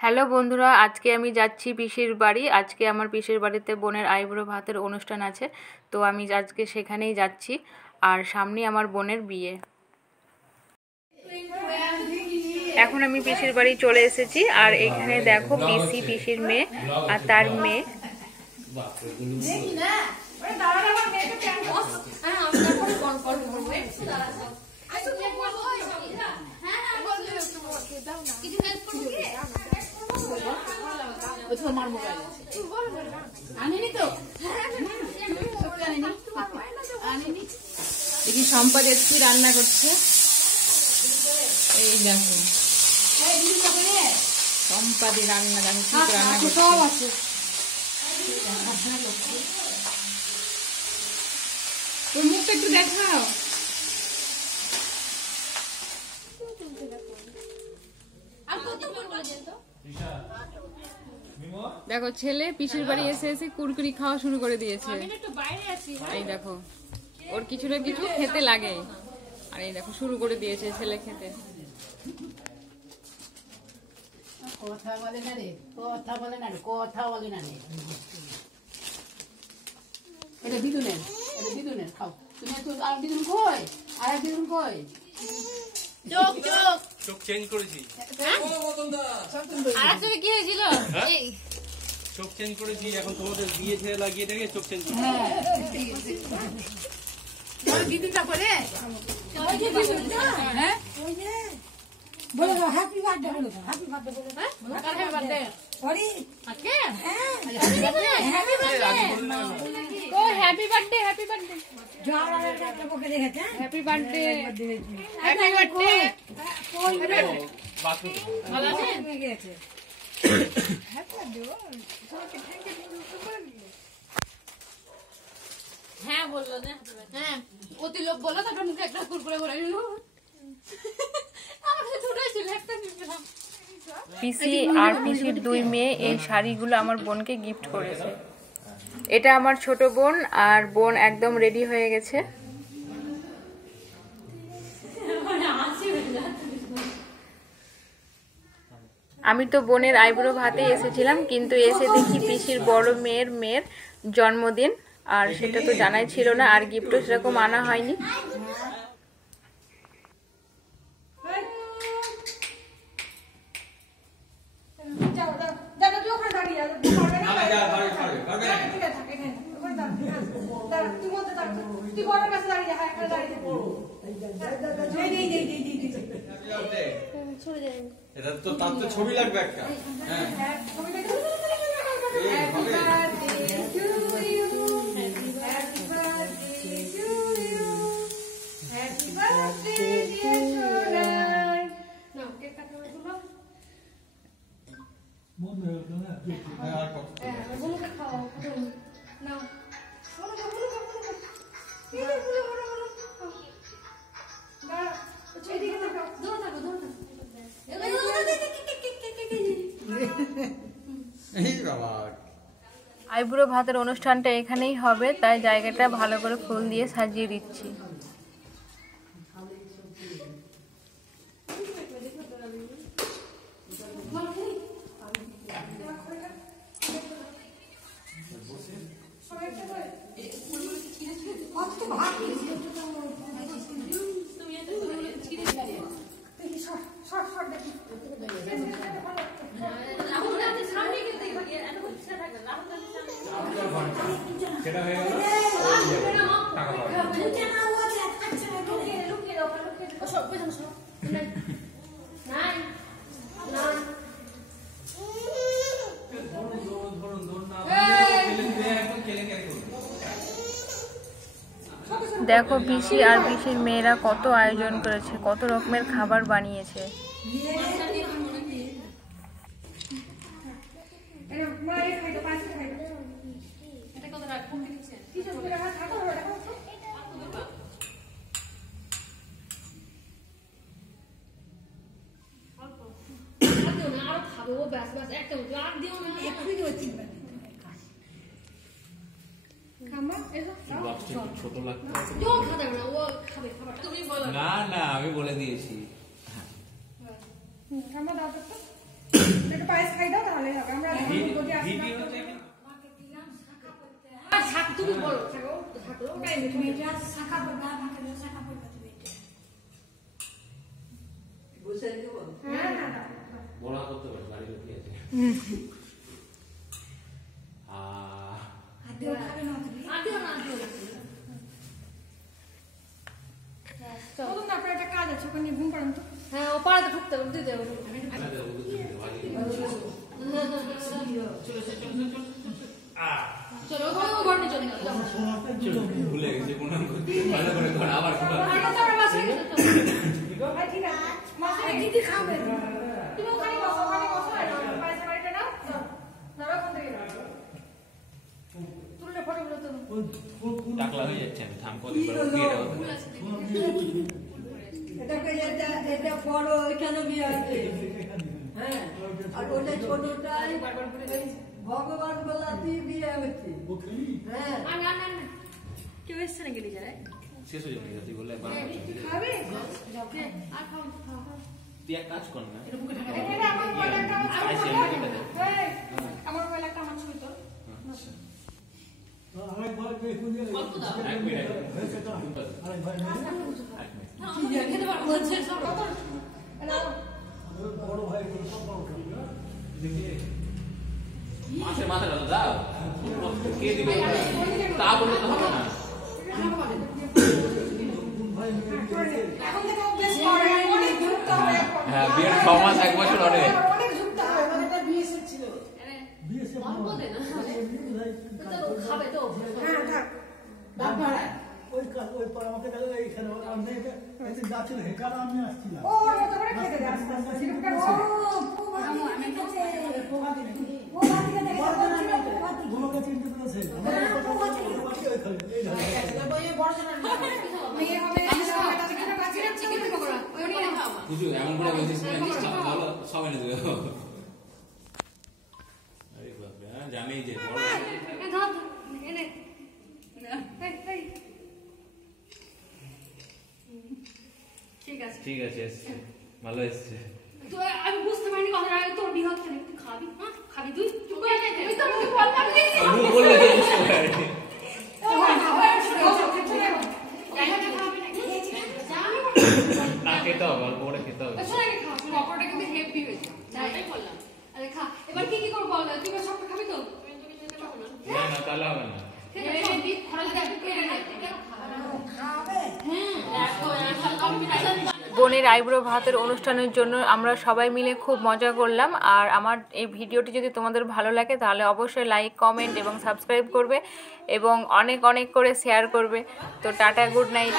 Hello বন্ধুরা, আজকে আমি যাচ্ছি পিসির বাড়ি। আজকে আমার পিসির বাড়িতে বোনের আইবুড়ো ভাতের অনুষ্ঠান আছে, তো আমি আজকে সেখানেই যাচ্ছি। আর সামনে আমার বোনের বিয়ে। এখন আমি পিসির বাড়ি চলে এসেছি, আর এখানে দেখো পিসি, পিসির মেয়ে আর তার মেয়ে। দেখি সম্পদ একটু রান্না করছে। এই দেখো সম্পাদি রান্না, দেখো কি রান্না করছে। তোর মুখটা একটু দেখাও। দেখো ছেলে পিসির বাড়ি এসে এসে কুরকুরি খাওয়া শুরু করে দিয়েছে। এই দেখো ওর কিছু না কিছু খেতে লাগে, আর এই দেখো শুরু করে দিয়েছে ছেলে খেতে। কথা বলে না রে, কথা বলে না রে, কথা বলে না রে। এটা বিদুনের, এটা বিদুনের খাও। তুমি তো আর বিদুন কই? আর বিদুন কই? চোখ চোখ চোখ চেঞ্জ করেছি। আর তুমি কি হয়েছিল? এই চোখ চেঞ্জ করেছি, এখন তোমাদের বিয়ে ছেড়ে লাগিয়ে দেখে চোখ চেঞ্জ করেছি। হ্যাঁ বিদুনটা করে হ্যাঁ বলো হ্যাপি বার্থডে, বলো হ্যাপি বার্থডে, বলো হ্যাপি বার্থডে সরি আজকে হ্যাঁ হ্যাপি বার্থডে, হ্যাপি বার্থডে ও হ্যাপি বার্থডে, হ্যাপি বার্থডে জওয়ানের একটা বকে দেখেছে হ্যাপি বার্থডে, হ্যাপি বার্থডে কই রে বাথরুম ভালো আছে হয়ে গেছে হ্যাপি বার্থডে সবাইকে থ্যাঙ্ক ইউ করে দিও। হ্যাঁ বললো না, হ্যাঁ অতি লোক বললো, তারপর মুখে একটা কুরকুরে করে নিল। আমার কাছে ছোট ছিল একটা নিলাম। পিসি আর পিসির দুই মেয়ে এই শাড়িগুলো আমার বোনকে গিফট করেছে। এটা আমার ছোট বোন, আর বোন একদম রেডি হয়ে গেছে। আমি তো বোনের আইবুড়ো ভাতে এসেছিলাম, কিন্তু এসে দেখি পিসির বড় মেয়ের জন্মদিন, আর সেটা তো জানাই ছিল না, আর গিফটও সেরকম আনা হয়নি। এটা তো তার তো ছবি লাগবে একটা। হ্যাঁ আইবুড়ো ভাতের অনুষ্ঠানটা এখানেই হবে, তাই জায়গাটা ভালো করে ফুল দিয়ে সাজিয়ে দিচ্ছি। সেটা হয়ে গেল, টাকা পাওয়া যাবে। দেখো পিসি আর পিসির মেয়েরা কত আয়োজন করেছে, কত রকমের খাবার বানিয়েছে। ছোট লাগছে না, না আমি বলে দিয়েছি। একটু পায়েস খাই দাও তাহলে হবে। আমরা ভিডিও থেকে তুমি এটা শাখা পড়বে, আমাকে শাখা পড়বে তুমি এটা। বড়া করতে পারে বাড়ি লোক আছে আদেও খাবে না তুমি? চলুন না, আপনার একটা কাজ আছে, ওখানে ঘুম পাড়ান তো। হ্যাঁ, ও পাড়াতে ঢুকতে হবে, দিতে হবে। চলো, ওখানে ও ঘরে চলে যাও। ভুলে গেছে কোন ভালো করে কর আবার কর আটা তো আমার বাসায় গেছে তো। ভাই ঠিক আছে, মাসে দিদি খাবে। তুমি ওখানে বসো, আর পায়েস বাড়িটা নাও। দাঁড়াও, কোন দিকে যাও? তুলে ফটোগুলো তুলো। টাকলা হয়ে যাচ্ছে আমি থাম করে দিয়ে দাও এটা বড় এখানে বিয়ে আছে, হ্যাঁ, আর ওটা ছোটটাই ভগবান বলাতে বিয়ে হচ্ছে, হ্যাঁ। কেউ এসছে নাকি নিজেরা? শেষ হয়ে যাবে তুই বললে খাবে? আর খাও, খাও। তুই এক কাজ কর না এটা আমার মোবাইলে একটা আমার ছবি তোল। এই, আমার মোবাইলে একটা আমার ছবি তোল। অল্প দাও। এক মিনিট খেতে পারবো বলছে সব। মাছের মাথাটা তো দাও কে দিবে তা বললে তো হবে না এখন থেকে অভ্যাস করে, অনেক ঝুঁকতে হবে এখন। হ্যাঁ বিয়ের 6 মাস 1 বছর ধরে অনেক ঝুঁকতে হবে। অল্প দে না। তো খাবে তো। হ্যাঁ, থাক। ও ওর মতো করে খেতে দে আস্তে আস্তে। সেরকম করে ও পোগা দিয়ে খেতে। পোগা দিয়ে দেখে পোগা দিয়ে। মেয়ে হবে, তাদের জন্য বাঁচিয়ে চিকেন পকোড়া। ওই নিয়ে খাও। বুঝু এমন করে বলছিস না ভালো সব এনে দেবে আরে বাপ রে জানি যে বড় এই ধর, এনে। এই। ঠিক আছে। ঠিক আছে এসছে ভালো এসছে তো আমি বুঝতে পারিনি কথা আগে তোর বিয়ে হচ্ছে না। তুই খাবি? হ্যাঁ, খাবি তুই? চুপ করে খেতে। তুই তো আমাকে বললাম না। আমি বললে তো বুঝতে পারি না খেতে হবে অল্প করে খেতে হবে পকোড়াটা কিন্তু হেভি হয়েছে। তাই বললাম। আরে খা। এবার কি কি করবো বল? তুই এবার সবটা খাবি তো? না না তাহলে হবে না বোনের আইব্রো ভাতের অনুষ্ঠানের জন্য আমরা সবাই মিলে খুব মজা করলাম। আর আমার এই ভিডিওটি যদি তোমাদের ভালো লাগে তাহলে অবশ্যই লাইক, কমেন্ট এবং সাবস্ক্রাইব করবে এবং অনেক অনেক করে শেয়ার করবে। তো টাটা, গুড নাইট।